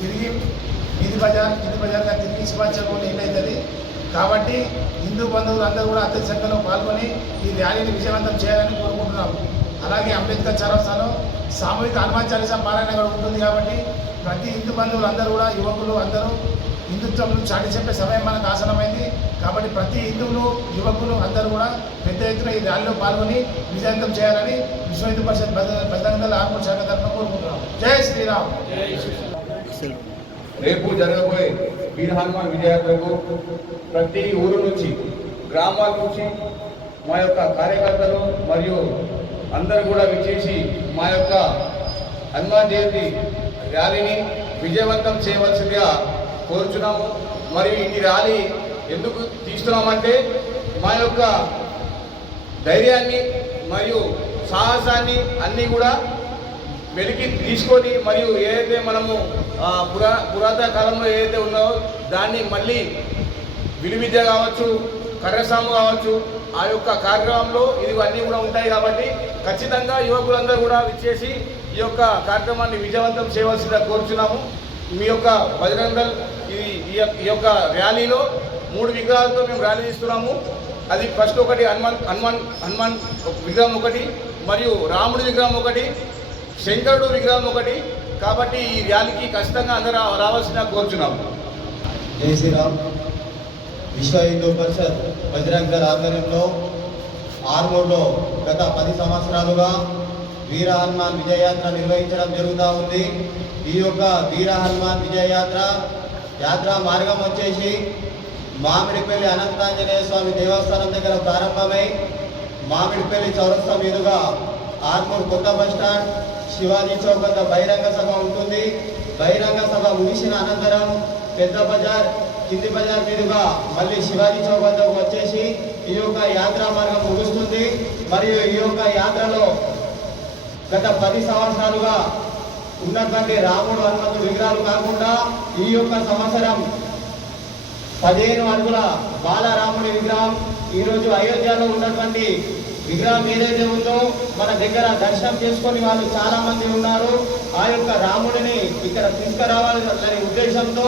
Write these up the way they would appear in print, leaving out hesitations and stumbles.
తిరిగి వీధి బజార్గా తిరిగి శివాచలం ఎన్నైతుంది కాబట్టి హిందూ బంధువులు అందరూ కూడా అత్యధిక సంఖ్యలో పాల్గొని ఈ ర్యాలీని విజయవంతం చేయాలని కోరుకుంటున్నాము. అలాగే అంబేద్కర్ చౌరస్తాలో సామూహిక హనుమాన్ చాలీసా పారాయణ కూడా ఉంటుంది కాబట్టి ప్రతి హిందూ బంధువులు అందరూ కూడా యువకులు అందరూ హిందుత్వం చాటి చెప్పే సమయం మనకు ఆసనమైంది కాబట్టి ప్రతి హిందువులు యువకులు అందరూ కూడా పెద్ద ఎత్తున ఈ ర్యాలీలో పాల్గొని విజయవంతం చేయాలని విశ్వ హిందూ పరిషత్ బజరంగ ఆర్మూర్ శాఖ తరఫున కోరుకుంటున్నాం. జై శ్రీరామ్. రేపు జరగబోయే వీర హనుమాన్ విజయయాత్రకు ప్రతి ఊరు నుంచి గ్రామాల నుంచి మా యొక్క కార్యకర్తలు మరియు అందరూ కూడా విచ్చేసి మా యొక్క హనుమాన్ జయంతి ర్యాలీని విజయవంతం చేయవలసిందిగా కోరుచున్నాము. మరియు ఈ ర్యాలీ ఎందుకు తీస్తున్నామంటే మా యొక్క ధైర్యాన్ని మరియు సాహసాన్ని అన్నీ కూడా వెలికి తీసుకొని మరియు ఏదైతే మనము పురాతన కాలంలో ఏదైతే ఉన్నాయో దాన్ని మళ్ళీ విలువిద్య కావచ్చు, కర్రసాము కావచ్చు, ఆ యొక్క కార్యక్రమంలో ఇవన్నీ కూడా ఉంటాయి కాబట్టి ఖచ్చితంగా యువకులందరూ కూడా విచ్చేసి ఈ యొక్క కార్యక్రమాన్ని విజయవంతం చేయవలసిందిగా కోరుచున్నాము. మీ యొక్క బజరంగ ఈ యొక్క ర్యాలీలో 3 విగ్రహాలతో మేము ర్యాలీ తీస్తున్నాము. అది ఫస్ట్ ఒకటి హనుమాన్ విగ్రహం ఒకటి, మరియు రాముడి విగ్రహం ఒకటి, శంకరుడు విగ్రహం ఒకటి. కాబట్టి ఈ ర్యాలీకి ఖచ్చితంగా అందరూ రావాల్సిన కోరుచున్నాము. జై శ్రీరామ్. విశ్వ హిందూ పరిషత్ బజరంగ దళ ఆధ్వర్యంలో ఆర్మూర్లో గత 10 సంవత్సరాలుగా వీర హనుమాన్ విజయయాత్ర నిర్వహించడం జరుగుతూ ఉంది. ఈ యొక్క వీర హనుమాన్ యాత్ర మార్గం వచ్చేసి మామిడిపల్లి అనంతాంజనేయ స్వామి దేవస్థానం దగ్గర ప్రారంభమై మామిడిపల్లి చౌరస్తా మీదుగా ఆర్మూర్ కొత్త బస్టాండ్ శివాజీ చౌక్ వద్ద బహిరంగ సభ ఉంటుంది. బహిరంగ సభ ముగిసిన అనంతరం పెద్ద బజార్ కింది బజార్ మీదుగా మళ్ళీ శివాజీ చౌక్ వద్దకు వచ్చేసి ఈ యొక్క యాత్రా మార్గం ముగుస్తుంది. మరియు ఈ యొక్క యాత్రలో గత 10 సంవత్సరాలుగా ఉన్నటువంటి రాముడు హనుమంతుడు విగ్రహాలు కాకుండా ఈ యొక్క సంవత్సరం 15 అడుగుల బాలరాముడి విగ్రహం ఈరోజు అయోధ్యలో ఉన్నటువంటి విగ్రహం ఏదైతే ఉందో మన దగ్గర దర్శనం చేసుకొని వాళ్ళు చాలా మంది ఉన్నారు. ఆ యొక్క రాముడిని ఇక్కడ తీసుకురావాలనే ఉద్దేశంతో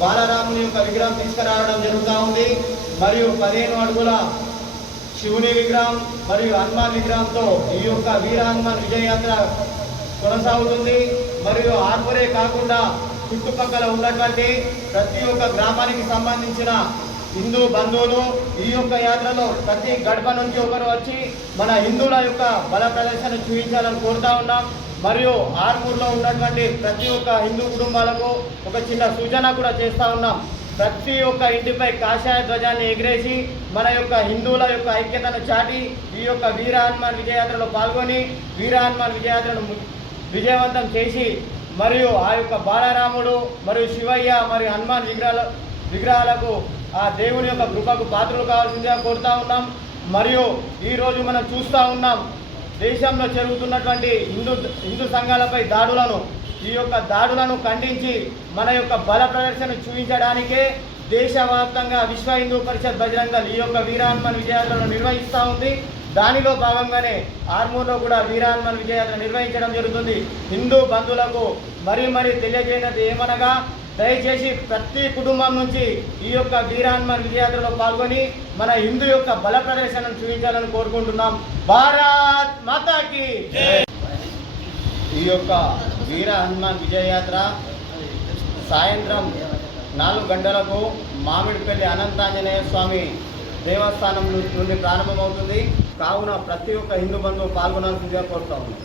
బాలరాముని యొక్క విగ్రహం తీసుకురావడం జరుగుతూ ఉంది. మరియు 15 అడుగుల శివుని విగ్రహం మరియు హనుమాన్ విగ్రహంతో ఈ యొక్క వీర హనుమాన్ విజయయాత్ర కొనసాగుతుంది. మరియు ఆర్మూరే కాకుండా చుట్టుపక్కల ఉన్నటువంటి ప్రతి ఒక్క గ్రామానికి సంబంధించిన హిందూ బంధువులు ఈ యొక్క యాత్రలో ప్రతి గడప నుంచి ఒకరు వచ్చి మన హిందువుల యొక్క బల ప్రదర్శన చూపించాలని కోరుతా ఉన్నాం. మరియు ఆర్మూర్లో ఉన్నటువంటి ప్రతి ఒక్క హిందూ కుటుంబాలకు ఒక చిన్న సూచన కూడా చేస్తూ ఉన్నాం. ప్రతి ఒక్క ఇంటిపై కాషాయ ధ్వజాన్ని ఎగిరేసి మన యొక్క హిందువుల యొక్క ఐక్యతను చాటి ఈ యొక్క వీర హనుమాన్ విజయయాత్రలో పాల్గొని వీర హనుమాన్ విజయయాత్రను విజయవంతం చేసి మరియు ఆ యొక్క బాలరాముడు మరియు శివయ్య మరియు హనుమాన్ విగ్రహాలకు ఆ దేవుని యొక్క కృపకు పాత్రలు కావాల్సిందిగా కోరుతా ఉన్నాం. మరియు ఈరోజు మనం చూస్తూ ఉన్నాం దేశంలో జరుగుతున్నటువంటి హిందూ సంఘాలపై దాడులను, ఈ యొక్క దాడులను ఖండించి మన యొక్క బల ప్రదర్శన చూపించడానికే దేశవ్యాప్తంగా విశ్వ హిందూ పరిషత్ బజరంగ దళ్ ఈ యొక్క వీర హనుమాన్ విజయయాత్రను నిర్వహిస్తూ ఉంది. దానిలో భాగంగానే ఆర్మూర్లో కూడా వీర హనుమాన్ విజయయాత్ర నిర్వహించడం జరుగుతుంది. హిందూ బంధువులకు మరీ తెలియజేయనది ఏమనగా దయచేసి ప్రతి కుటుంబం నుంచి ఈ యొక్క వీర హనుమాన్ విజయయాత్రలో పాల్గొని మన హిందూ యొక్క బల ప్రదర్శనను చూపించాలని కోరుకుంటున్నాం. భారత్ మాతాకి. ఈ యొక్క వీర హనుమాన్ విజయయాత్ర సాయంత్రం 4 గంటలకు మామిడిపల్లి అనంతాంజనేయ స్వామి దేవస్థానం నుండి ప్రారంభమవుతుంది. కావున ప్రతి ఒక్క హిందూ బంధువు పాల్గొనాల్సిందిగా కోరుతా ఉన్నాం.